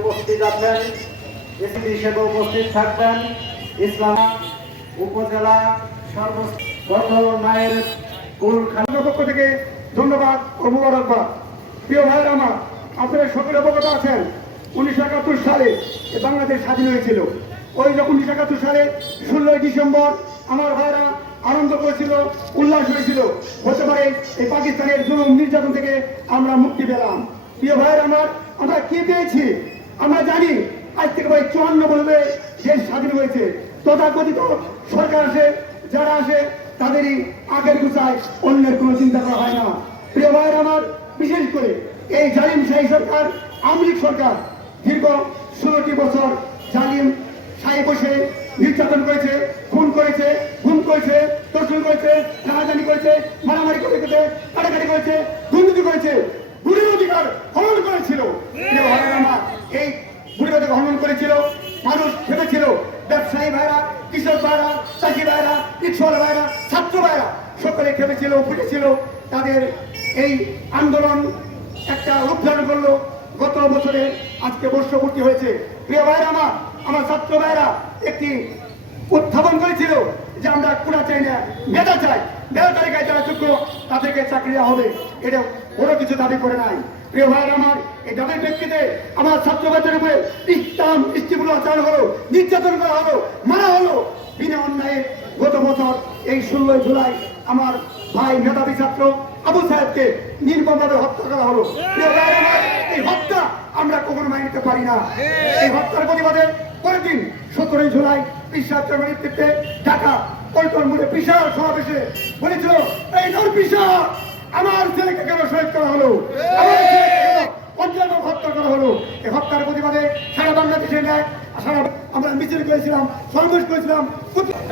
উপস্থিত উপস্থিত থাকবেন, ইসলাম উপজেলা খান পক্ষ থেকে ধন্যবাদ প্রিয় আমার সকলে আছেন, উনিশশো একাত্তর সালে স্বাধীন হয়েছিল। ওই উনিশশো একাত্তর সালে ষোলোই ডিসেম্বর আমার ভাইরা আনন্দ করেছিল, উল্লাস হয়েছিল, হতে পারে এই পাকিস্তানের জুলুম নির্যাতন থেকে আমরা মুক্তি পেলাম। প্রিয় ভাইয়ের আমার, আমরা কি পেয়েছি? আমরা জানি আজ থেকে ভাই চুয়ান্ন বলবে দেশ স্বাধীন হয়েছে। তথাকথিত সরকার আসে, যারা আসে, তাদেরই আগের গুছায় অন্যের কোনো চিন্তা করা হয় না। প্রিয় ভাইয়ের আমার, বিশেষ করে এই জালিম শাহী সরকার, আওয়ামী লীগ সরকার, দীর্ঘ ষোলোটি বছর জালিম শাহী বসে নির্যাতন করেছে, খুন করেছে খুন করেছে দর্শন করেছে, রাহাজানি করেছে, মারামারি করেছে কাটাকাটি করেছে দুর্নীতি করেছে বুড়ির অধিকার হরণ করেছিল প্রিয় ভাইয়ের আমার এই বুড়ির অধিকার হরণ করেছিল মানুষ খেপেছিল ব্যবসায়ী ভাইরা, কৃষক ভাইরা, চাষি ভাইরা রিক্সাওয়ালা ভাইরা, ছাত্র ভাইরা সকলে খেপেছিল ফুটেছিল। তাদের এই আন্দোলন একটা ধারণ করল। গত বছরে আজকে বর্ষপূর্তি হয়েছে। প্রিয় ভাইরা আমার আমার ছাত্র ভাইরা, একটি উত্থাপন করেছিল যে আমরা কোনা চাই না মেধা চাই। মেধা তালিকায় যারা যোগ্য, তাদেরকে চাকরি দেওয়া হবে। এটা কোনো কিছু দাবি করে নাই। প্রিয় ভাইয়ের আমার এই দাবির প্রেক্ষিতে আমার ছাত্র ভাইদের উপরে ইসলাম ইস্তিগুলো আচরণ হলো, নির্যাতন করা হলো, মারা হলো। বিনা অন্যায়ে গত বছর এই ষোলোই জুলাই আমার ভাই মেধাবী ছাত্র আবু সাহেবকে নির্মমভাবে হত্যা করা হলো। এই হত্যা আমরা কখনো মানি নিতে পারি না। এই হত্যার প্রতিবাদে পরের দিন সতেরোই জুলাই বিশ্বাস চন্দ্র নেতৃত্বে ঢাকা পল্টন মোড়ে বিশাল সমাবেশে বলেছিল, এই নর বিশাল আমার ছেলেকে কেন শহীদ করা হলো? আমার কেন হত্যা করা হলো। এই হত্যার প্রতিবাদে সারা বাংলাদেশে নেয় সারা আমরা মিছিল করেছিলাম, সমাবেশ করেছিলাম।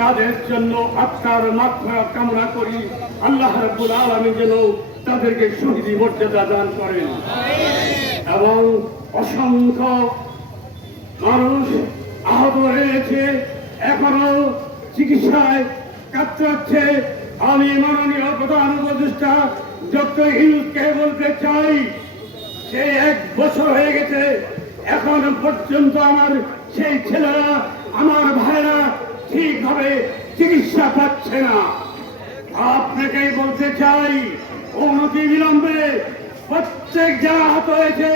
তাদের জন্য আত্মার মাত্রা কামনা করি, আল্লাহ রাব্বুল আলামিন যেন তাদেরকে শহীদি মর্যাদা দান করেন। এবং অসংখ্য মানুষ আহত হয়েছে, এখনও চিকিৎসায় কাতরাচ্ছে। আমি মাননীয় প্রধান উপদেষ্টা ডক্টর ইউজকে বলতে চাই সে এক বছর হয়ে গেছে। এখন পর্যন্ত আমার সেই ছেলেরা আমার ভাইরা ঠিকভাবে চিকিৎসা পাচ্ছে না। আপনাকেই বলতে চাই, অনতি বিলম্বে প্রত্যেক যারা আহত হয়েছে,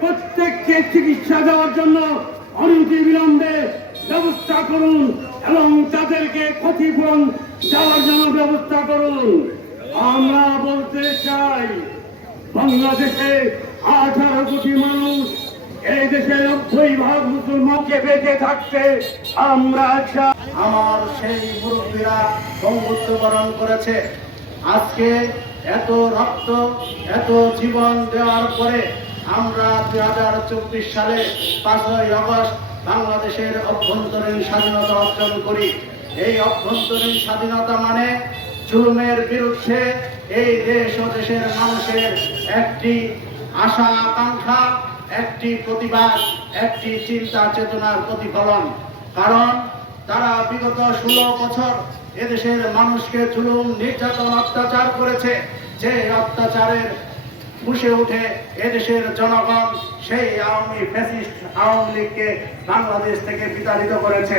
প্রত্যেককে চিকিৎসা দেওয়ার জন্য অনতি বিলম্বে ব্যবস্থা করুন এবং তাদেরকে ক্ষতিপূরণ দেওয়ার জন্য ব্যবস্থা করুন। আমরা বলতে চাই, বাংলাদেশে আঠারো কোটি মানুষ এই দেশে নব্বই ভাগ মুসলমানকে বেঁচে থাকতে আমরা আমার সেই মুরব্বীরা বঙ্গুত্ব বরণ করেছে। আজকে এত রক্ত, এত জীবন দেওয়ার পরে আমরা দুই হাজার চব্বিশ সালে পাঁচই আগস্ট বাংলাদেশের অভ্যন্তরীণ স্বাধীনতা অর্জন করি। এই অভ্যন্তরীণ স্বাধীনতা মানে জুলুমের বিরুদ্ধে এই দেশ ও দেশের মানুষের একটি আশা, আকাঙ্ক্ষা, একটি প্রতিবাদ, একটি চিন্তা, চেতনার প্রতিফলন। কারণ তারা বিগত ষোলো বছর এদেশের মানুষকে জুলুম, নির্যাতন, অত্যাচার করেছে। যে অত্যাচারের ফুসে উঠে এদেশের জনগণ, সেই আওয়ামী ফ্যাসিস্ট আওয়ামী লীগকে বাংলাদেশ থেকে বিতাড়িত করেছে।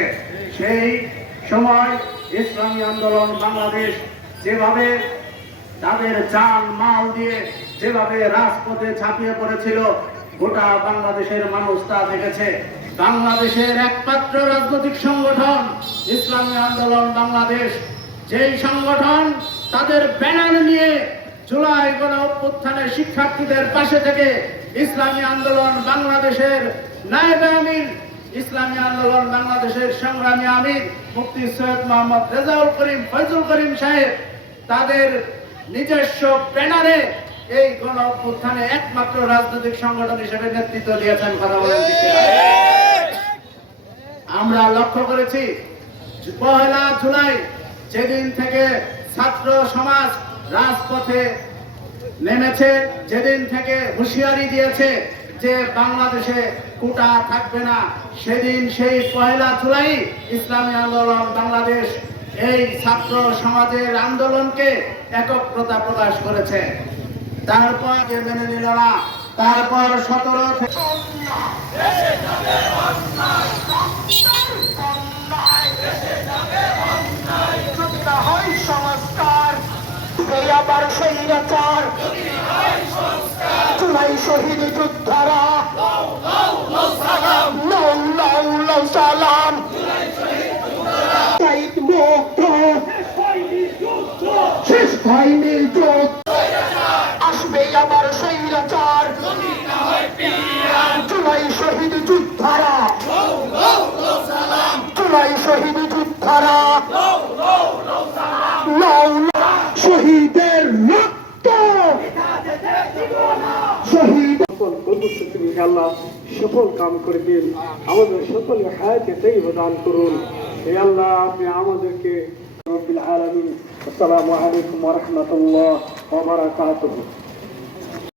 সেই সময় ইসলামী আন্দোলন বাংলাদেশ যেভাবে তাদের চাল মাল দিয়ে যেভাবে রাজপথে ছাপিয়ে পড়েছিল, গোটা বাংলাদেশের মানুষ তা দেখেছে। বাংলাদেশের একমাত্র রাজনৈতিক সংগঠন, ইসলামী আন্দোলন বাংলাদেশ। যেই সংগঠন তাদের ব্যানার নিয়ে জুলাই গণ অভ্যুত্থানের শিক্ষার্থীদের পাশে থেকে ইসলামী আন্দোলন বাংলাদেশের নায়েবে আমির, ইসলামী আন্দোলন বাংলাদেশের সংগ্রামী আমির, মুফতি সৈয়দ মোহাম্মদ রেজাউল করিম, ফয়জুল করিম সাহেব, তাদের নিজস্ব ব্যানারে এই গণ অভ্যুত্থানে একমাত্র রাজনৈতিক সংগঠন হিসেবে নেতৃত্ব দিয়েছেন কথা বলেন আমরা লক্ষ্য করেছি পহেলা জুলাই যেদিন থেকে ছাত্র সমাজ রাজপথে নেমেছে যেদিন থেকে হুঁশিয়ারি দিয়েছে যে বাংলাদেশে কোটা থাকবে না সেদিন সেই পহেলা জুলাই ইসলামী আন্দোলন বাংলাদেশ এই ছাত্র সমাজের আন্দোলনকে একত্রতা প্রকাশ করেছে। তারপর মেনে নিল না, তারপর সতেরো সংস্কার সালাম। শহীদ মুক্ত শেষ হয়নি আসবে আবার স্বৈরাচার চুলাই শহীদ যোদ্ধারা চুলাই শহীদ যোদ্ধারা শহীদের রক্ত শহীদ সকল সফল কাম করে দিন। আমাদের সকলের হায়াতে তাই দান করুন। يا الله بعوضك رب العالمين. السلام عليكم ورحمة الله وبركاته.